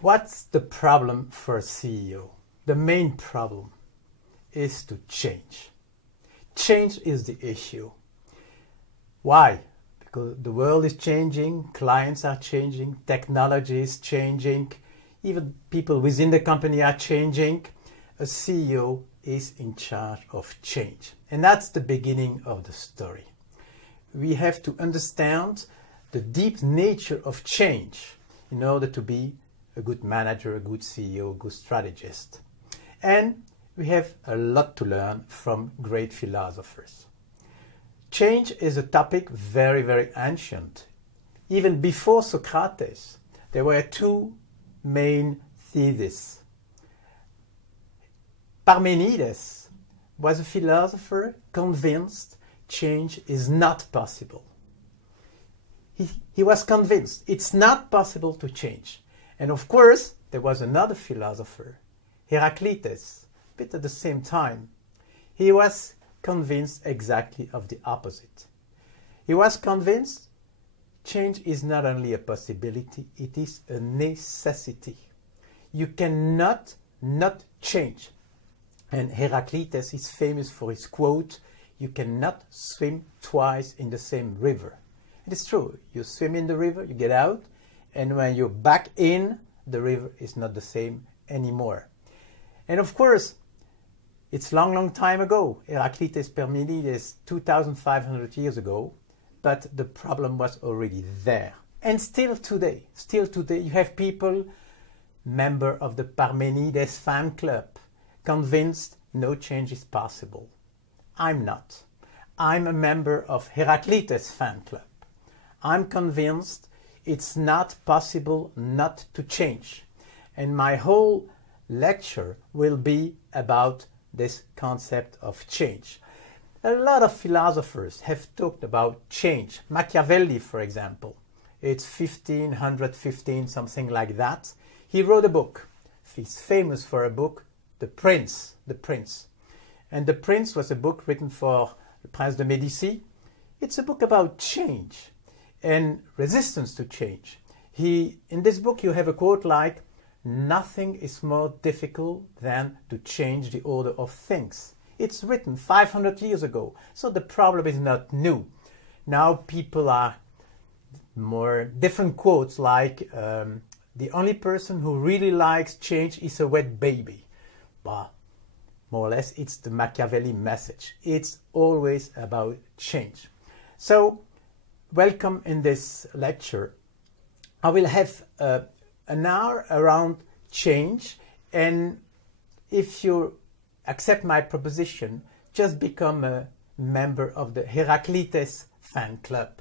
What's the problem for a CEO? The main problem is to change. Change is the issue. Why? Because the world is changing, clients are changing, technology is changing, even people within the company are changing. A CEO is in charge of change. And that's the beginning of the story. We have to understand the deep nature of change in order to be a good manager, a good CEO, a good strategist. And we have a lot to learn from great philosophers. Change is a topic very, very ancient. Even before Socrates, there were two main theses. Parmenides was a philosopher convinced change is not possible. He was convinced it's not possible to change. And of course, there was another philosopher, Heraclites, a bit at the same time. He was convinced exactly of the opposite. He was convinced change is not only a possibility, it is a necessity. You cannot not change. And Heraclites is famous for his quote, "You cannot swim twice in the same river." It is true. You swim in the river, you get out, and when you're back in, the river is not the same anymore. And of course, it's long time ago. Heraclites, Parmenides, 2,500 years ago, but the problem was already there. And still today you have people, member of the Parmenides fan club, convinced no change is possible. I'm not. I'm a member of Heraclites fan club. I'm convinced it's not possible not to change. And my whole lecture will be about this concept of change. A lot of philosophers have talked about change. Machiavelli, for example, it's 1515, something like that. He wrote a book. He's famous for a book, The Prince. And The Prince was a book written for the Prince de Médicis. It's a book about change and resistance to change. In this book you have a quote like, "Nothing is more difficult than to change the order of things." It's written 500 years ago, so the problem is not new. Now people are more different quotes like, "The only person who really likes change is a wet baby." Well, more or less it's the Machiavelli message. It's always about change. So, welcome in this lecture. I will have an hour around change, and if you accept my proposition, just become a member of the Heraclites fan club.